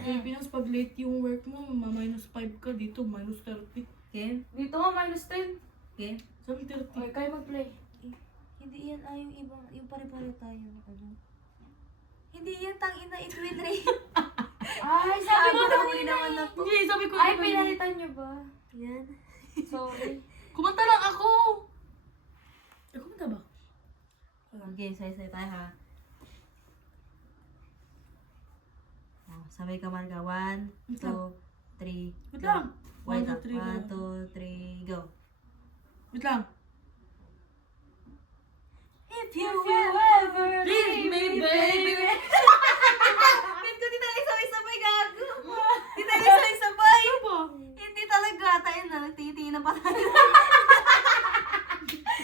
Pilipinas, pag late yung work mo, ma-minus 5 ka. Dito, minus 30. Okay? Dito nga, -10. Okay? Sabi 30. Okay, kayo mag-play. Hindi yan, yung ibang, yung pare-pare tayo. Ano? Hindi yan, tangina, Edwin Ray. Ay, sabi ko Sabi kanina naman na to. Hindi, sabi ko. Ay, pinalitan niyo ba? Yan. Sorry. Kumanta lang ako! Kumanta ba? Okay, say tayo ha. Oh, sabay ka man ka. 1, 2, 3, Wait lang. Wait 1, 2, 3, 1, go. 2, 3, go. Wait lang. If You ever Leave me, baby! Wait ko, di tayo sabay-sabay gago. Di tayo sabay-sabay. Ano ba? Hindi talaga. Tayo na, nagtitingin pa tayo.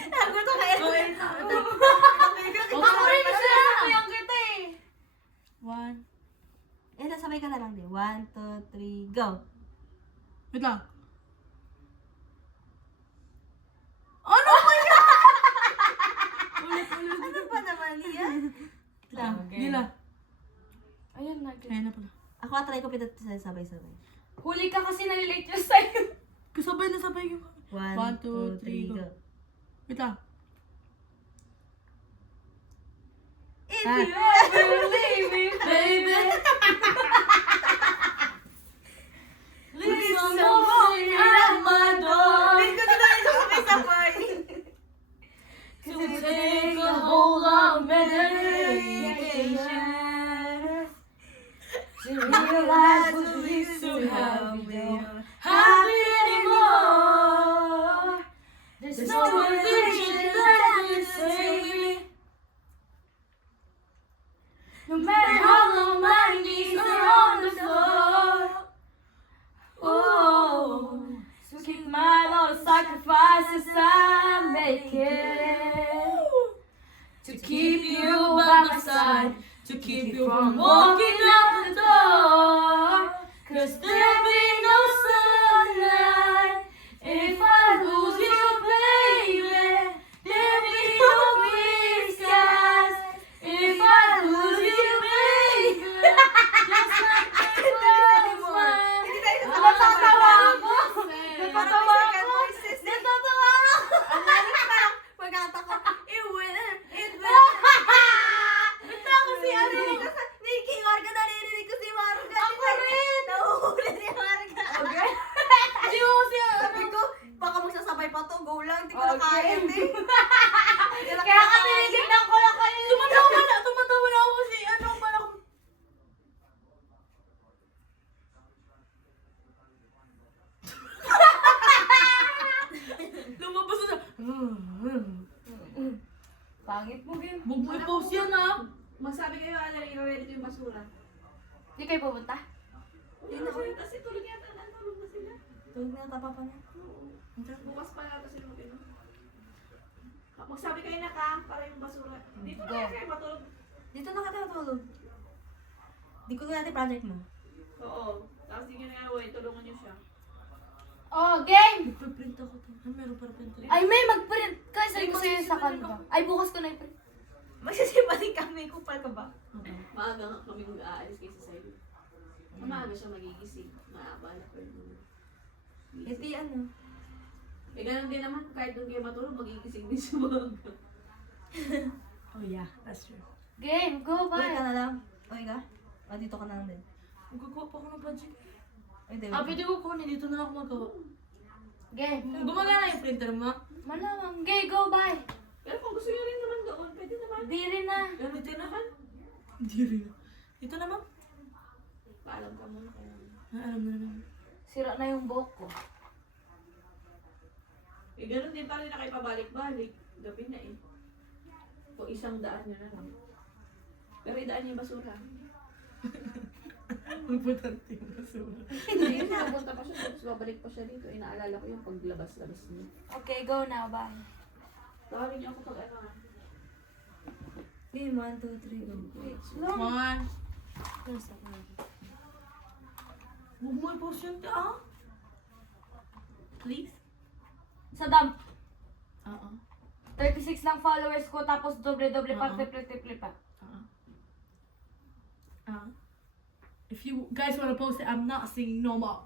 Gago to kaya. Ako rin sinasabayan kita eh. 1. Nasabay ka na lang din. 1, 2, 3, go. Wait lang. Ano ba yan? Ulit. Ano pa naman yan? Dila. Ayun na. Kaya na pala. Ako try ko pinat sabay-sabay. Huli ka kasi nalilate yung sa'yo. Kasabay na sabay yung... 1, 2, 3, go. Wait lang. If Ah. you ever Leave me, baby. leave someone at my door. Wait ko, di tayo sabay-sabay. To take a hold of meditation. To realize what we so happy don't happy anymore. There's no religion that can save me. No matter how long my knees are on the floor. Oh, so keep my little sacrifices I'm making to keep you by my side, to keep you from walking out the door. 'Cause there'll be no sunlight if I lose you, baby. There'll be no clear skies if I lose you, baby. Just like the world's mine. Hindi tayo Natatawa ako! Natatawa Natatawa ako! ako! Natatawa ako! Ang lalit pa lang. Pagkata ko, it will. Basta ako si ano. Ni King Marga, naririnig ko si Marga. Ako rin! Nahuhuli ni Marga. Okay. Hindi mo kasi sabi ko, baka magsasabay pa to. Go lang, hindi ko na kaya. Hindi. Kaya ka tinitignan ko lang kayo. Tumatawa na ako si ano pala ko. Lumabas na. Pangit mo, Gim. Huwag mo i-post yan ah. Magsabi kayo, i-ready ko yung basura. Hindi kayo pupunta? Hindi na ko. Kasi tulog yata, natulog na sila. Tulog na, tapa pa niya. Bukas pa yata sila mag-inom. Magsabi kayo na ka, para yung basura. Dito na Go. kayo matulog. Dito na ka tulog. Di ko natin project mo. Oo. Tapos di nyo na gawin, tulungan nyo siya. Oh, game! Magpa-print ako to. Ano meron para print? Ay, may mag-print. Kasi ko sa'yo sa Canva. Ay, bukas ko na i-print. Magsisipating kami, kupal ka ba? Maaga nga kami mag-aalis kaysa sa'yo. Maaga siya magigising. Maabala pa yun. Iti ano? Eh, ganun din naman, kahit doon kayo matulog, magigising din siya maaga. Oh yeah, that's true. Game, go, Uy ka bye! na lang. Uy ka? O, dito ka na lang din. Magagawa pa ako ng project. Uy, di Pwede ko kunin. Dito na ako magawa. Game. Gumagana yung printer mo? Malamang. Game, go, bye! Pero kung gusto nyo rin naman doon, pwede naman. Di rin na. Gamitin naman. Hindi rin. Dito na ma'am. Paalam ka muna kaya. Alam na naman. Sira na yung buhok ko. Eh, ganun din pala na kayo pabalik-balik. Gabi na eh. O isang daan nyo na lang. Pero idaan niyo yung basura. Importante yung basura. Hindi, napunta pa siya. Tapos babalik pa siya dito. Inaalala ko yung paglabas-labas niya. Okay, go now, bye. Tawagin niyo ako pag ano. Game, 1, 2, 3, go. Wait, slow. One. Huwag mo i-post yun ka ah. Please? Sa dump. Oo. 36 lang followers ko, tapos doble-doble pa, Oo. triple-triple pa. Oo. Oo. If you guys wanna post it, I'm not singing no more.